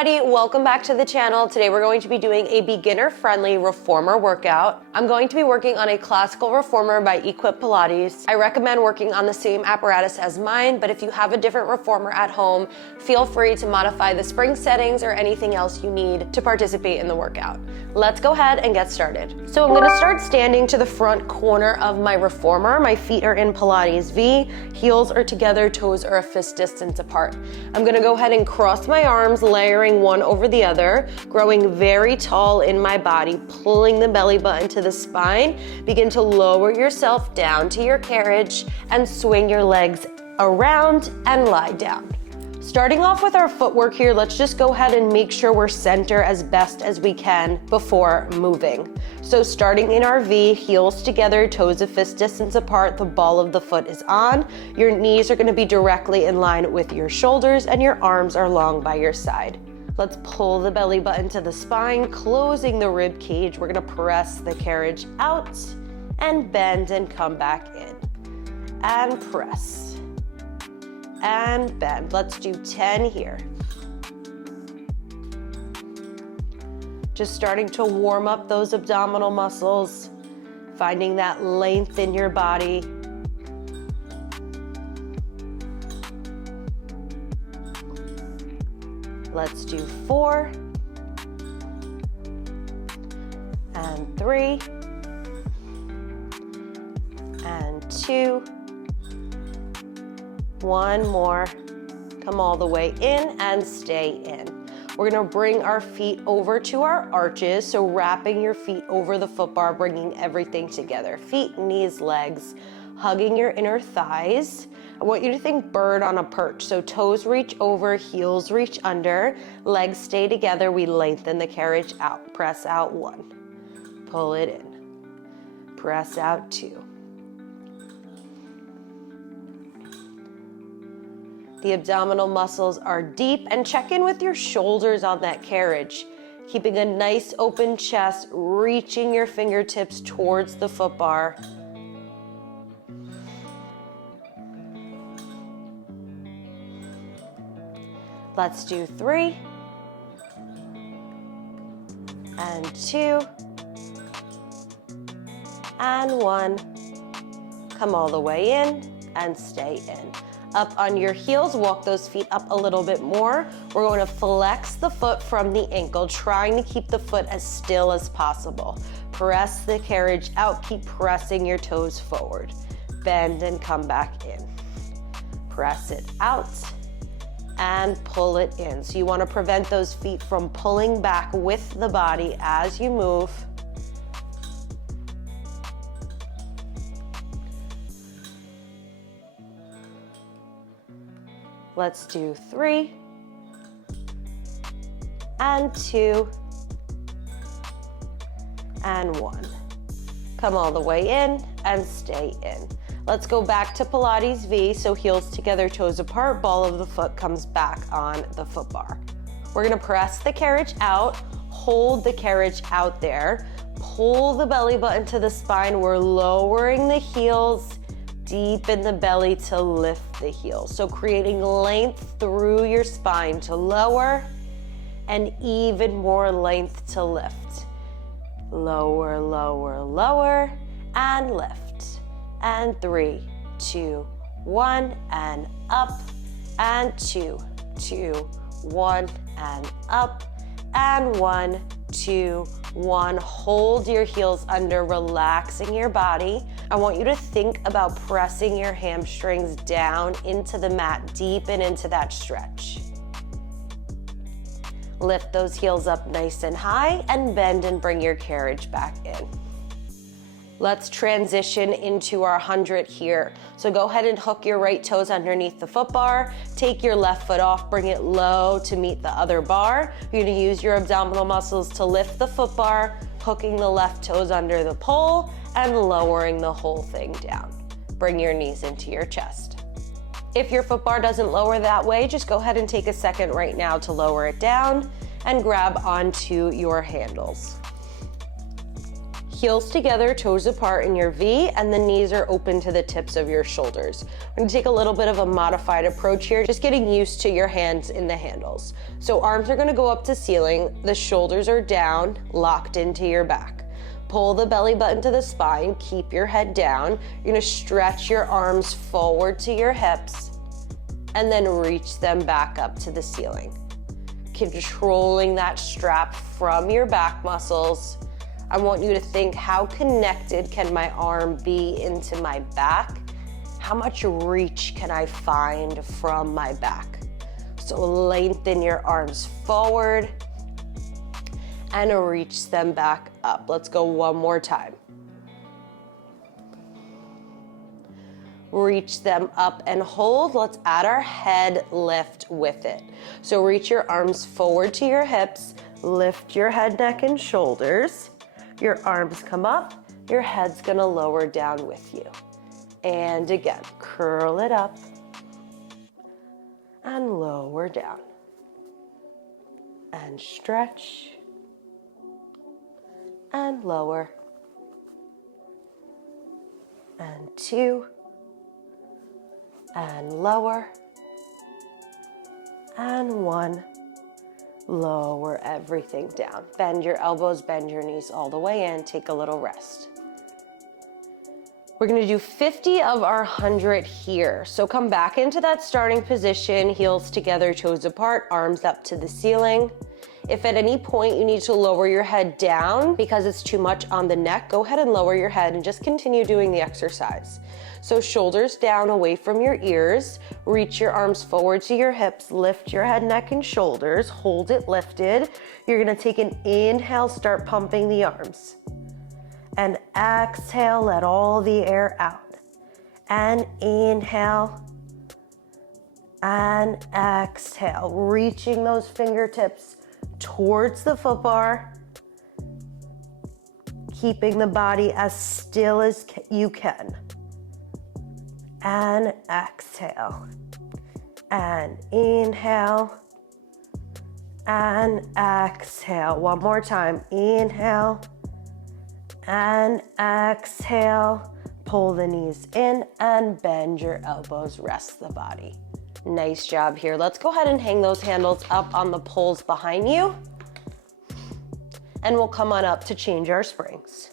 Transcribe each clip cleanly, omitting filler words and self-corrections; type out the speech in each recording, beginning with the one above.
everybody, welcome back to the channel. Today we're going to be doing a beginner-friendly reformer workout. I'm going to be working on a classical reformer by Equipilates. I recommend working on the same apparatus as mine, but if you have a different reformer at home, feel free to modify the spring settings or anything else you need to participate in the workout. Let's go ahead and get started. So I'm gonna start standing to the front corner of my reformer. My feet are in Pilates V, heels are together, toes are a fist distance apart. I'm gonna go ahead and cross my arms, layering one over the other, growing very tall in my body, pulling the belly button to the spine. Begin to lower yourself down to your carriage and swing your legs around and lie down. Starting off with our footwork here, let's just go ahead and make sure we're center as best as we can before moving. So starting in our V, heels together, toes a fist distance apart, the ball of the foot is on. Your knees are gonna be directly in line with your shoulders and your arms are long by your side. Let's pull the belly button to the spine, closing the rib cage. We're gonna press the carriage out and bend and come back in. And press. And bend. Let's do 10 here. Just starting to warm up those abdominal muscles, finding that length in your body. Let's do 4 and 3 and 2. One more. Come all the way in and stay in. We're gonna bring our feet over to our arches, so wrapping your feet over the foot bar, bringing everything together. Feet, knees, legs, hugging your inner thighs. I want you to think bird on a perch. So toes reach over, heels reach under, legs stay together. We lengthen the carriage out. Press out 1. Pull it in. Press out 2. The abdominal muscles are deep, and check in with your shoulders on that carriage. Keeping a nice open chest, reaching your fingertips towards the foot bar. Let's do 3 and 2 and 1. Come all the way in and stay in. Up on your heels, walk those feet up a little bit more. We're going to flex the foot from the ankle, trying to keep the foot as still as possible. Press the carriage out, keep pressing your toes forward. Bend and come back in. Press it out and pull it in. So you want to prevent those feet from pulling back with the body as you move. Let's do 3 and 2 and 1. Come all the way in and stay in. Let's go back to Pilates V, so heels together, toes apart, ball of the foot comes back on the foot bar. We're gonna press the carriage out, hold the carriage out there, pull the belly button to the spine. We're lowering the heels deep in the belly to lift the heels. So creating length through your spine to lower and even more length to lift. Lower, lower, lower, and lift. And 3, 2, 1, and up, and 2, 2, 1, and up, and 1, 2, 1. Hold your heels under, relaxing your body. I want you to think about pressing your hamstrings down into the mat, deep and into that stretch. Lift those heels up nice and high and bend and bring your carriage back in. Let's transition into our 100 here. So go ahead and hook your right toes underneath the foot bar. Take your left foot off, bring it low to meet the other bar. You're gonna use your abdominal muscles to lift the foot bar, hooking the left toes under the pole and lowering the whole thing down. Bring your knees into your chest. If your foot bar doesn't lower that way, just go ahead and take a second right now to lower it down and grab onto your handles. Heels together, toes apart in your V, and the knees are open to the tips of your shoulders. We're gonna take a little bit of a modified approach here, just getting used to your hands in the handles. So arms are gonna go up to ceiling, the shoulders are down, locked into your back. Pull the belly button to the spine, keep your head down. You're gonna stretch your arms forward to your hips, and then reach them back up to the ceiling. Controlling that strap from your back muscles. I want you to think, how connected can my arm be into my back? How much reach can I find from my back? So lengthen your arms forward and reach them back up. Let's go one more time. Reach them up and hold. Let's add our head lift with it. So reach your arms forward to your hips, lift your head, neck, and shoulders. Your arms come up, your head's gonna lower down with you. And again, curl it up and lower down. And stretch and lower. And 2 and lower. And 1. Lower everything down. Bend your elbows, bend your knees all the way in. Take a little rest. We're gonna do 50 of our 100 here. So come back into that starting position, heels together, toes apart, arms up to the ceiling. If at any point you need to lower your head down because it's too much on the neck, go ahead and lower your head and just continue doing the exercise. So shoulders down away from your ears, reach your arms forward to your hips, lift your head, neck, and shoulders, hold it lifted. You're gonna take an inhale, start pumping the arms. And exhale, let all the air out. And inhale, and exhale, reaching those fingertips towards the foot bar, keeping the body as still as you can. And exhale, and inhale, and exhale. One more time, inhale, and exhale. Pull the knees in and bend your elbows, rest the body. Nice job here. Let's go ahead and hang those handles up on the poles behind you. And we'll come on up to change our springs.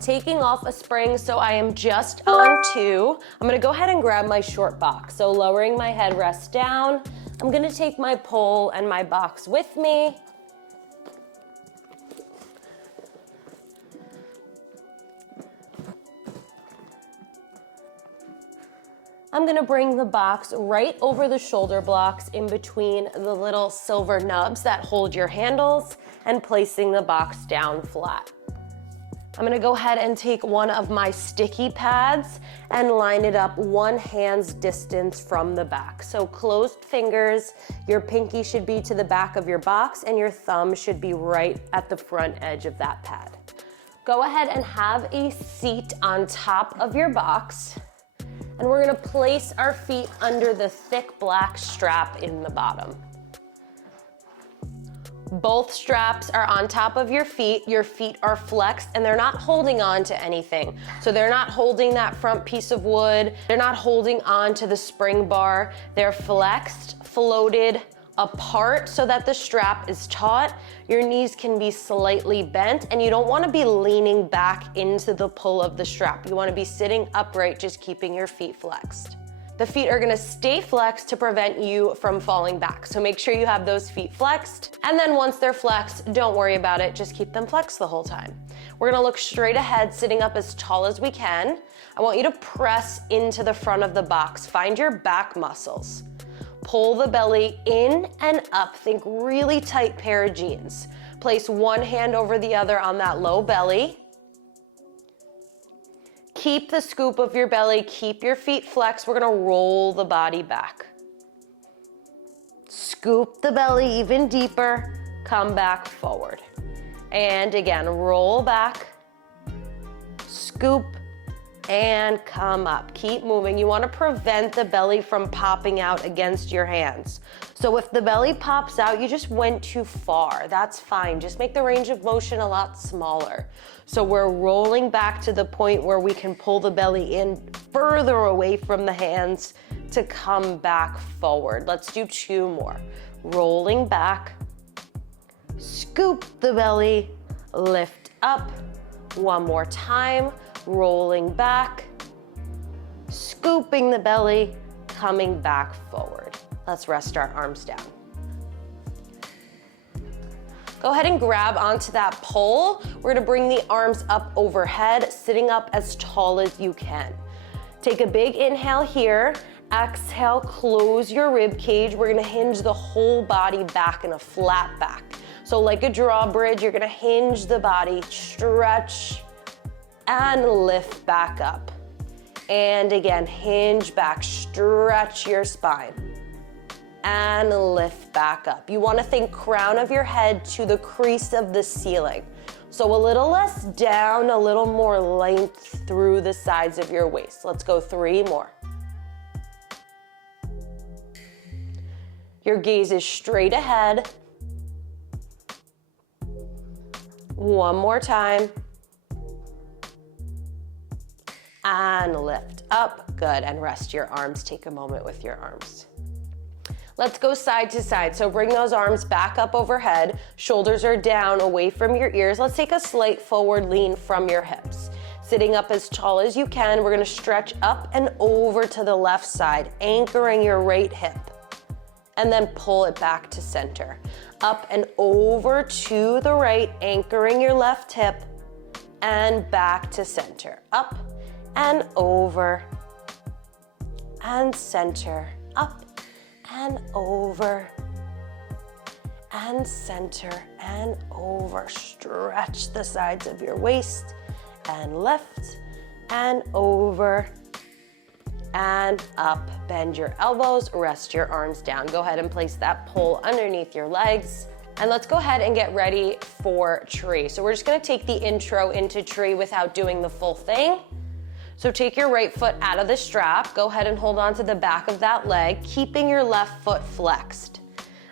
Taking off a spring, so I am just on 2. I'm gonna go ahead and grab my short box. So lowering my head, rest down. I'm gonna take my pole and my box with me. I'm gonna bring the box right over the shoulder blocks in between the little silver nubs that hold your handles and placing the box down flat. I'm gonna go ahead and take one of my sticky pads and line it up 1 hand's distance from the back. So closed fingers, your pinky should be to the back of your box and your thumb should be right at the front edge of that pad. Go ahead and have a seat on top of your box. And we're gonna place our feet under the thick black strap in the bottom. Both straps are on top of your feet are flexed and they're not holding on to anything. So they're not holding that front piece of wood, they're not holding on to the spring bar, they're flexed, floated apart so that the strap is taut. Your knees can be slightly bent and you don't wanna be leaning back into the pull of the strap. You wanna be sitting upright, just keeping your feet flexed. The feet are gonna stay flexed to prevent you from falling back. So make sure you have those feet flexed. And then once they're flexed, don't worry about it, just keep them flexed the whole time. We're gonna look straight ahead, sitting up as tall as we can. I want you to press into the front of the box. Find your back muscles. Pull the belly in and up. Think really tight pair of jeans. Place one hand over the other on that low belly. Keep the scoop of your belly, keep your feet flexed. We're gonna roll the body back. Scoop the belly even deeper, come back forward. And again, roll back, scoop, and come up. Keep moving. You want to prevent the belly from popping out against your hands. So if the belly pops out, you just went too far. That's fine. Just make the range of motion a lot smaller. So we're rolling back to the point where we can pull the belly in further away from the hands to come back forward. Let's do 2 more. Rolling back, scoop the belly, lift up. 1 more time. Rolling back, scooping the belly, coming back forward. Let's rest our arms down. Go ahead and grab onto that pole. We're gonna bring the arms up overhead, sitting up as tall as you can. Take a big inhale here. Exhale, close your rib cage. We're gonna hinge the whole body back in a flat back. So like a drawbridge, you're gonna hinge the body, stretch, and lift back up. And again, hinge back, stretch your spine, and lift back up. You want to think crown of your head to the crease of the ceiling. So a little less down, a little more length through the sides of your waist. Let's go 3 more. Your gaze is straight ahead. 1 more time. And lift up. Good. And rest your arms. Take a moment with your arms. Let's go side to side. So bring those arms back up overhead. Shoulders are down away from your ears. Let's take a slight forward lean from your hips. Sitting up as tall as you can, we're going to stretch up and over to the left side, anchoring your right hip. And then pull it back to center. Up and over to the right, anchoring your left hip, and back to center. Up and over, and center, up and over, and center and over. Stretch the sides of your waist, and lift, and over, and up. Bend your elbows, rest your arms down. Go ahead and place that pole underneath your legs. And let's go ahead and get ready for tree. So we're just gonna take the intro into tree without doing the full thing. So take your right foot out of the strap. Go ahead and hold on to the back of that leg, keeping your left foot flexed.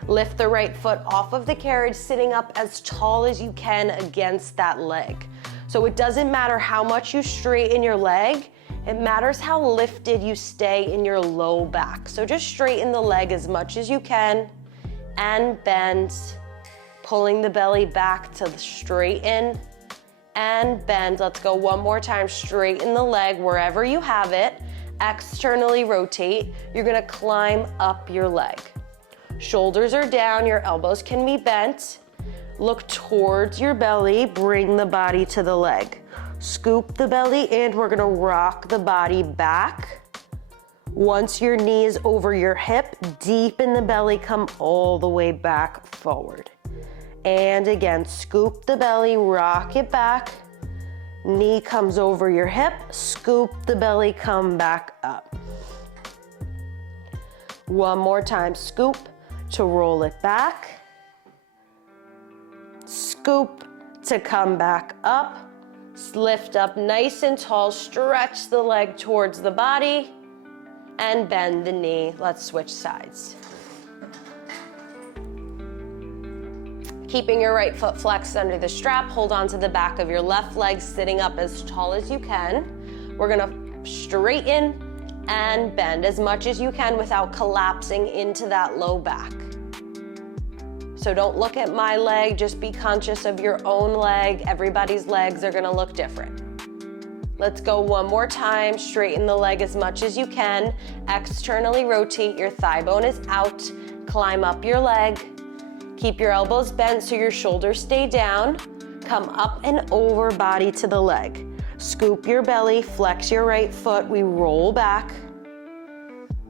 Lift the right foot off of the carriage, sitting up as tall as you can against that leg. So it doesn't matter how much you straighten your leg, it matters how lifted you stay in your low back. So just straighten the leg as much as you can and bend, pulling the belly back to straighten and bend. Let's go 1 more time. Straighten the leg wherever you have it. Externally rotate. You're gonna climb up your leg. Shoulders are down, your elbows can be bent. Look towards your belly, bring the body to the leg. Scoop the belly in, we're gonna rock the body back. Once your knee is over your hip, deepen the belly, come all the way back forward. And again, scoop the belly, rock it back. Knee comes over your hip, scoop the belly, come back up. 1 more time, scoop to roll it back. Scoop to come back up. Lift up nice and tall, stretch the leg towards the body, and bend the knee. Let's switch sides. Keeping your right foot flexed under the strap, hold on to the back of your left leg, sitting up as tall as you can. We're gonna straighten and bend as much as you can without collapsing into that low back. So don't look at my leg, just be conscious of your own leg. Everybody's legs are gonna look different. Let's go 1 more time. Straighten the leg as much as you can. Externally rotate, your thigh bone is out. Climb up your leg. Keep your elbows bent so your shoulders stay down. Come up and over, body to the leg. Scoop your belly, flex your right foot. We roll back.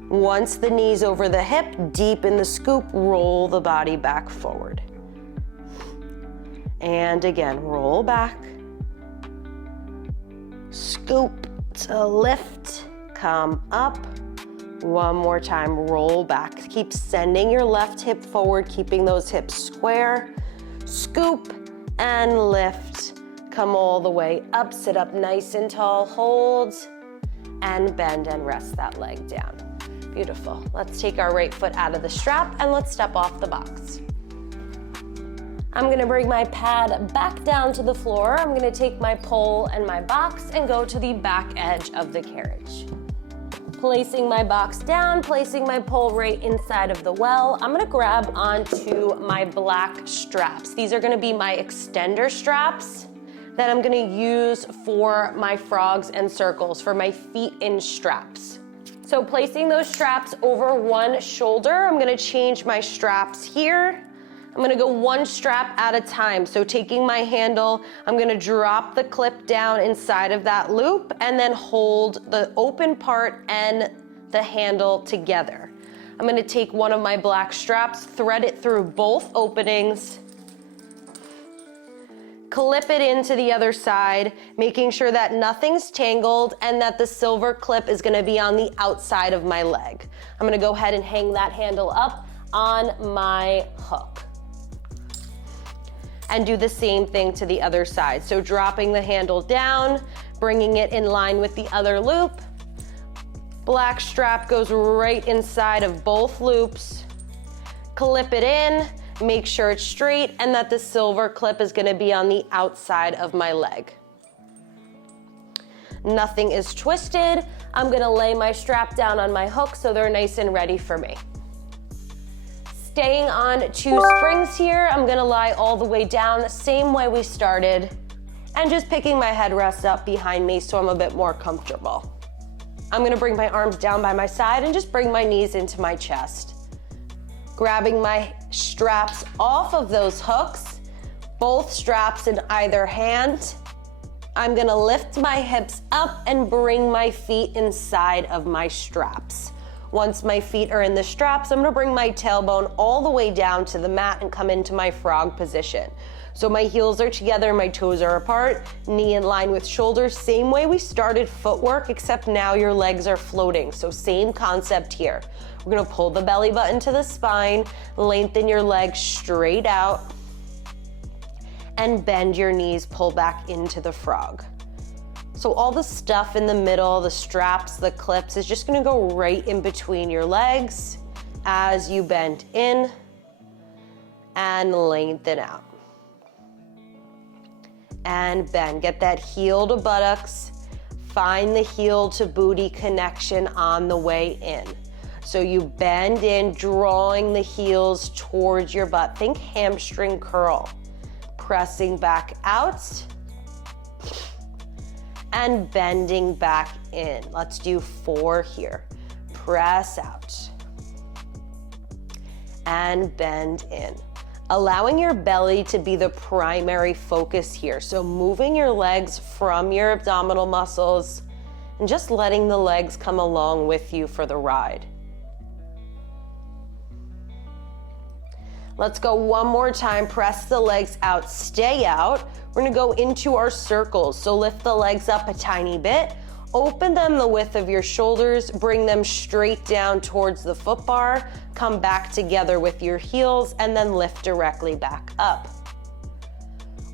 Once the knee's over the hip, deepen the scoop, roll the body back forward. And again, roll back. Scoop to lift, come up. 1 more time, roll back. Keep sending your left hip forward, keeping those hips square. Scoop and lift, Come all the way up, sit up nice and tall, hold, and bend and rest that leg down. Beautiful. Let's take our right foot out of the strap and let's step off the box. I'm gonna bring my pad back down to the floor. I'm gonna take my pole and my box and go to the back edge of the carriage. Placing my box down, placing my pole right inside of the well, I'm gonna grab onto my black straps. These are gonna be my extender straps that I'm gonna use for my frogs and circles, for my feet in straps. So placing those straps over one shoulder, I'm gonna change my straps here. I'm gonna go one strap at a time. So taking my handle, I'm gonna drop the clip down inside of that loop and then hold the open part and the handle together. I'm gonna take one of my black straps, thread it through both openings, clip it into the other side, making sure that nothing's tangled and that the silver clip is gonna be on the outside of my leg. I'm gonna go ahead and hang that handle up on my hook. And do the same thing to the other side. So dropping the handle down, bringing it in line with the other loop. Black strap goes right inside of both loops. Clip it in, make sure it's straight and that the silver clip is gonna be on the outside of my leg. Nothing is twisted. I'm gonna lay my strap down on my hook so they're nice and ready for me. Staying on 2 springs here, I'm gonna lie all the way down, same way we started, and just picking my headrest up behind me so I'm a bit more comfortable. I'm gonna bring my arms down by my side and just bring my knees into my chest. Grabbing my straps off of those hooks, both straps in either hand. I'm gonna lift my hips up and bring my feet inside of my straps. Once my feet are in the straps, I'm gonna bring my tailbone all the way down to the mat and come into my frog position. So my heels are together, my toes are apart, knee in line with shoulders, same way we started footwork, except now your legs are floating. So same concept here. We're gonna pull the belly button to the spine, lengthen your legs straight out, and bend your knees, pull back into the frog. So all the stuff in the middle, the straps, the clips, is just gonna go right in between your legs as you bend in and lengthen out. And bend, get that heel to buttocks, find the heel to booty connection on the way in. So you bend in, drawing the heels towards your butt. Think hamstring curl. Pressing back out and bending back in. Let's do 4 here. Press out and bend in. Allowing your belly to be the primary focus here. So moving your legs from your abdominal muscles and just letting the legs come along with you for the ride. Let's go one more time. Press the legs out, stay out. We're gonna go into our circles. So lift the legs up a tiny bit, open them the width of your shoulders, bring them straight down towards the foot bar, come back together with your heels, and then lift directly back up.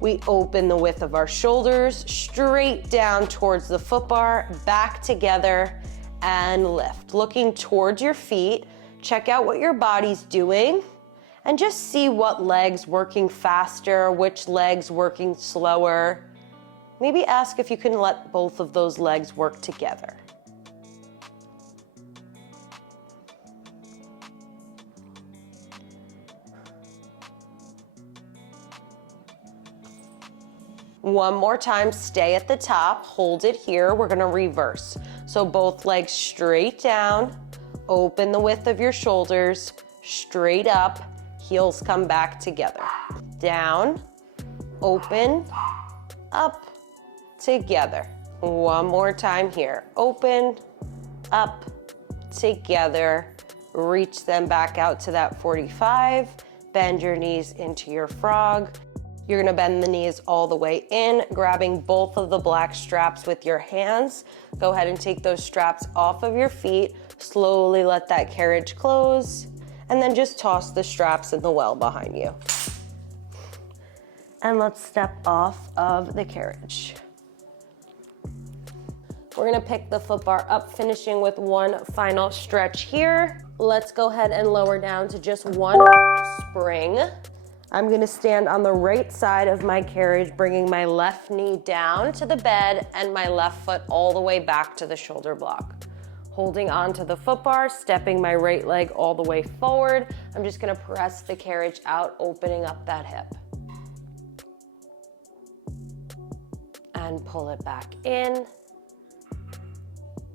We open the width of our shoulders, straight down towards the foot bar, back together, and lift. Looking towards your feet, check out what your body's doing, and just see what legs working faster, which legs working slower. Maybe ask if you can let both of those legs work together. One more time, stay at the top, hold it here. We're gonna reverse. So both legs straight down, open the width of your shoulders, straight up, heels come back together. Down, open, up, together. One more time here. Open, up, together. Reach them back out to that 45. Bend your knees into your frog. You're gonna bend the knees all the way in, grabbing both of the black straps with your hands. Go ahead and take those straps off of your feet. Slowly let that carriage close. And then just toss the straps in the well behind you. And let's step off of the carriage. We're gonna pick the foot bar up, finishing with one final stretch here. Let's go ahead and lower down to just one spring. I'm gonna stand on the right side of my carriage, bringing my left knee down to the bed and my left foot all the way back to the shoulder block. Holding on to the foot bar, stepping my right leg all the way forward. I'm just gonna press the carriage out, opening up that hip. And pull it back in.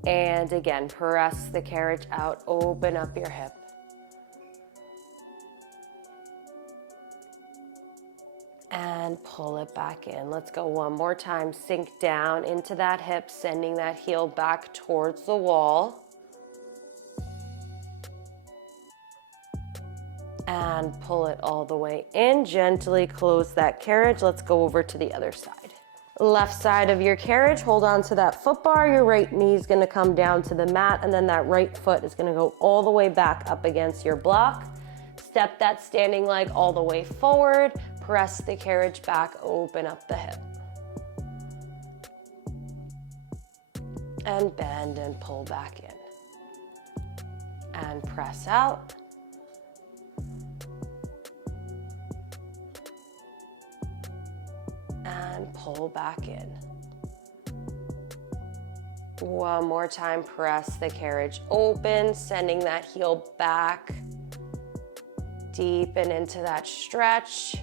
And again, press the carriage out, open up your hip. And pull it back in. Let's go one more time. Sink down into that hip, sending that heel back towards the wall. And pull it all the way in. Gently close that carriage. Let's go over to the other side. Left side of your carriage, hold on to that foot bar. Your right knee is gonna come down to the mat, and then that right foot is gonna go all the way back up against your block. Step that standing leg all the way forward. Press the carriage back, open up the hip. And bend and pull back in. And press out. And pull back in. One more time, press the carriage open, sending that heel back, deepen into that stretch.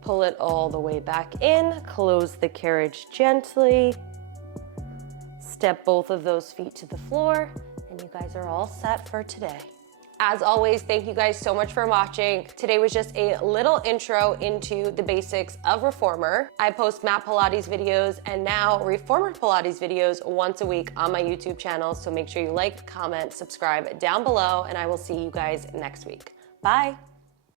Pull it all the way back in, close the carriage gently. Step both of those feet to the floor, and you guys are all set for today. As always, thank you guys so much for watching. Today was just a little intro into the basics of Reformer. I post mat Pilates videos and now Reformer Pilates videos once a week on my YouTube channel. So make sure you like, comment, subscribe down below, and I will see you guys next week. Bye.